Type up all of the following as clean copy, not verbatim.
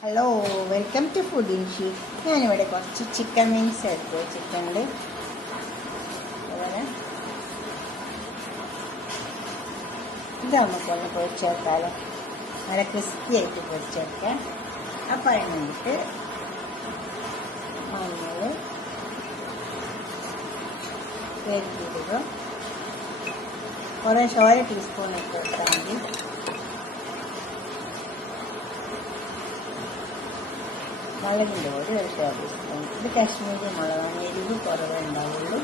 Hello, welcome to food issue. ഞാനിവിടെ കുറച്ച് chicken wings എടുത്തു വെച്ചിട്ടുണ്ട്. അതുപോലെ ഇത് നമുക്കൊന്ന് പൊരിച്ചെടുത്താലോ, നല്ല ക്രിസ്പി ആയിട്ട് പൊരിച്ചെടുക്കാം. അപ്പം അതിന് വേണ്ടിയിട്ട് മഞ്ഞൾ, പെരുംജീരക കുറേശ്ശെ 1 ടീസ്പൂൺ ഇട്ട് കൊടുത്താൽ മതി. മുളകിൻ്റെ പൊടി 1 ടേബിൾ സ്പൂൺ. ഇത് കാശ്മീരി മുളകാണ്, എരിവ് കുറവേ ഉണ്ടാവുള്ളൂ.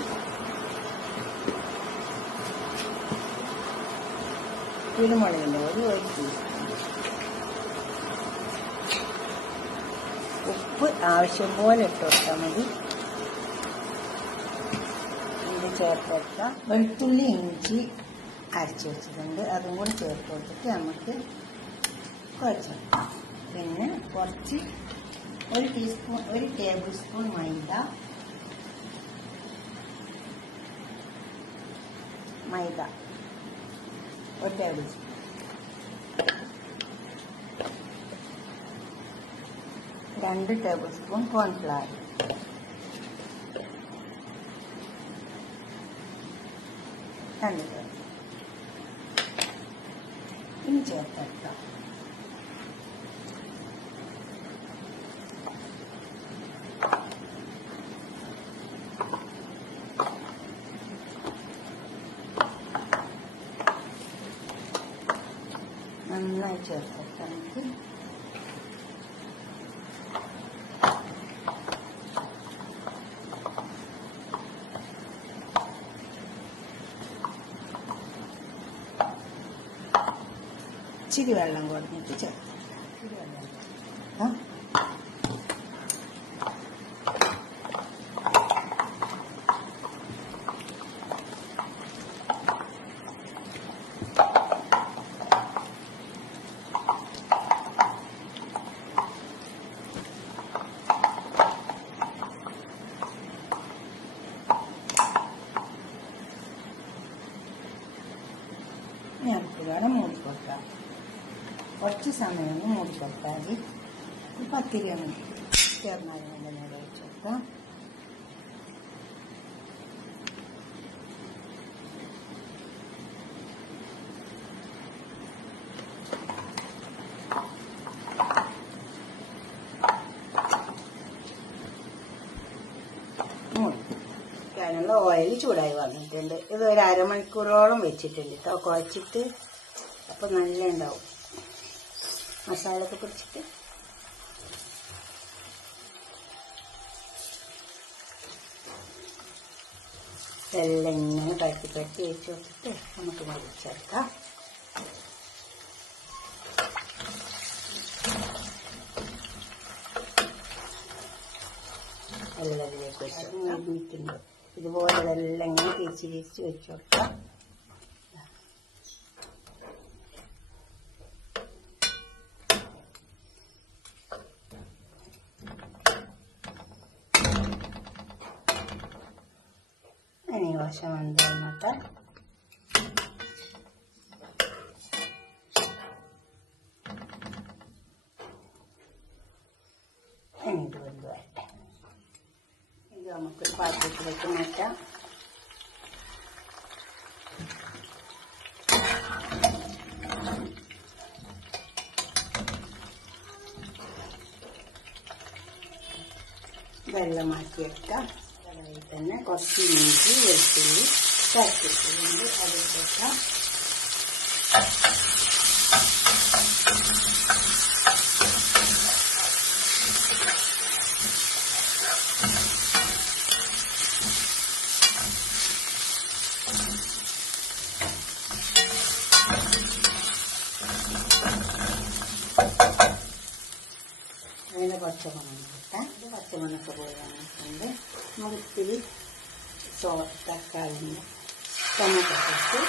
കുരുമുളകിൻ്റെ പൊടി 1 ടീസ്പൂൺ. ഉപ്പ് ആവശ്യം പോലെ ഇട്ട് കൊടുത്താൽ മതി. ഇത് ചേർത്ത് കൊടുക്കാം. വെളുത്തുള്ളി ഇഞ്ചി അരച്ച് വെച്ചിട്ടുണ്ട്, അതും കൂടി ചേർത്ത് കൊടുത്തിട്ട് നമുക്ക് കുഴച്ചെടുക്കാം. പിന്നെ കുറച്ച് 1 ടേബിൾ സ്പൂൺ മൈദ 1 ടേബിൾ സ്പൂൺ. രണ്ട് ടേബിൾ സ്പൂൺ കോൺഫ്ലവർ. ഇനി ചേർത്തെടുക്കാം. നന്നായി ചേർത്തെടുക്കാം. നമുക്ക് ഇച്ചിരി വെള്ളം കൊടുത്തിട്ട് ചേർക്കാം. ഇച്ചിരി വെള്ളം ചേർക്കാം. നമുക്ക് വേണം മൂടിക്കൊടുക്കാം. കുറച്ച് സമയം ഒന്ന് മൂടിക്കൊടുത്താൽ മതി. 10-20 മിനിറ്റ് ചേർന്നാലും നേരെ വെച്ച് കൊടുക്കാം. ാനുള്ള ഓയിൽ ചൂടായി വന്നിട്ടുണ്ട്. ഇത് 1 അരമണിക്കൂറോളം വെച്ചിട്ടുണ്ട് കേട്ടോ, കുഴച്ചിട്ട്. അപ്പോൾ നല്ല ഉണ്ടാവും മസാല ഒക്കെ പിടിച്ചിട്ട്. എല്ലാം ഇങ്ങനെ പരത്തി വെച്ച് കൊടുത്തിട്ട് നമുക്ക് മരിച്ചെടുക്കാം. എല്ലാത്തിലേക്ക് വെച്ചിട്ടുണ്ട്. ഇതുപോലെ എല്ലാം ഇങ്ങനെ തിരിച്ച് വെച്ച് കൊടുക്കാം. ഇനി വശം വന്നിട്ട് ഇത് വരട്ടെ. ഇത് നമുക്കൊരു പാത്രത്തിലേക്ക് മാറ്റാം. വെള്ളം മാറ്റിയെടുക്കാം. കടയിൽ തന്നെ കുറച്ച് ഇഞ്ചി വെളുത്തുള്ളി ചതച്ചിട്ടുണ്ട്, അത് വെക്കാം. അതിന് പച്ചമണം കിട്ടാൻ പച്ചമണൊക്കെ പോയി വന്നിട്ടുണ്ട്. നമുക്ക് ഇത്തിരി തക്കാളി ടൊമാറ്റോ സോസ്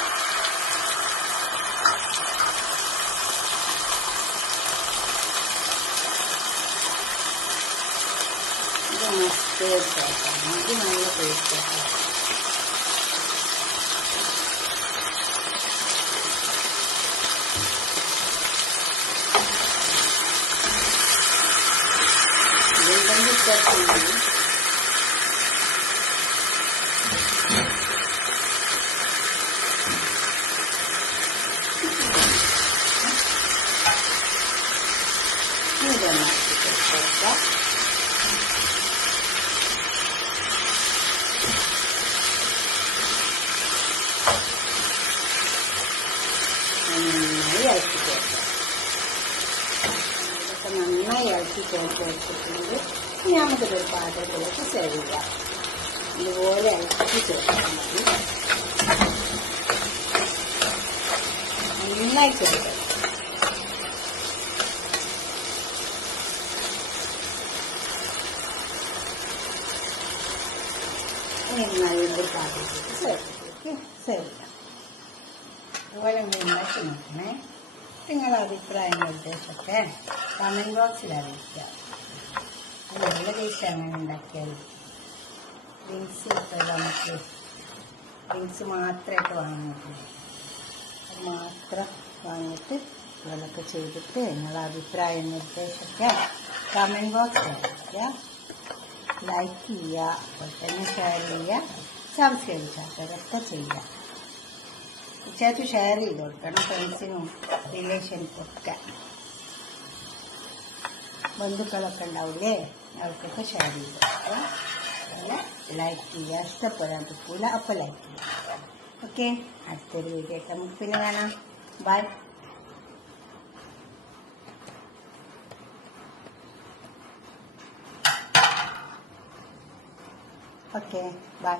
ഇത് മസ്റ്റേർഡ് സോസാണ്. ഇത് നല്ല ടേസ്റ്റാണ്. കുറച്ച് ഇതൊന്ന് കൊടുക്കാം. നന്നായി ഇളക്കി ചേർക്കാം. ഇതൊക്കെ നന്നായി ഇളക്കി ചേർത്ത് വെച്ചിട്ടുണ്ട്. ഇനി നമുക്കിതൊരു പാത്രത്തിലേക്ക് സെർവ് ചെയ്യാം. ഇതുപോലെ ഇളക്കി ചേർക്കാൻ മതി. നന്നായി ചേർക്കാം. നല്ലൊരു പാത്രത്തിലേക്ക് സെർവ് ചെയ്യാം. അതുപോലെ ഉണ്ടാക്കി നോക്കണേ. നിങ്ങളുടെ അഭിപ്രായം നിർദ്ദേശമൊക്കെ കമൻറ്റ് ബോക്സിൽ അറിയിക്കുക. അത് നല്ല ടേസ്റ്റ് അങ്ങനെ ഉണ്ടാക്കിയാൽ ഡ്രിങ്ക്സ് കിട്ടുമല്ലോ. നമുക്ക് ഡ്രിങ്ക്സ് മാത്രമായിട്ട് വാങ്ങിയിട്ടില്ല. അത് മാത്രം വാങ്ങിയിട്ട് ഇതൊക്കെ ചെയ്തിട്ട് നിങ്ങളുടെ അഭിപ്രായം നിർദ്ദേശമൊക്കെ കമൻറ്റ് ബോക്സിൽ അറിയിക്കുക. ലൈക്ക് ചെയ്യുക, അതുപോലെ തന്നെ ഷെയർ ചെയ്യുക, സബ്സ്ക്രൈബ് ചെയ്യാത്തതൊക്കെ ചെയ്യുക. ചേച്ചി ഷെയർ ചെയ്ത് കൊടുക്കണം ഫ്രണ്ട്സിനും റിലേഷൻസൊക്കെ. ബന്ധുക്കളൊക്കെ ഉണ്ടാവില്ലേ, അവർക്കൊക്കെ ഷെയർ ചെയ്ത് കൊടുക്കുക. അതുപോലെ ലൈക്ക് ചെയ്യുക. ഇഷ്ടപ്പെടാൻ പറ്റൂല, അപ്പോൾ ലൈക്ക് ചെയ്യുക. ഓക്കെ, അടുത്തൊരു വീഡിയോ ആയിട്ട് നമുക്ക് പിന്നെ കാണാം. ബൈ. Okay, bye.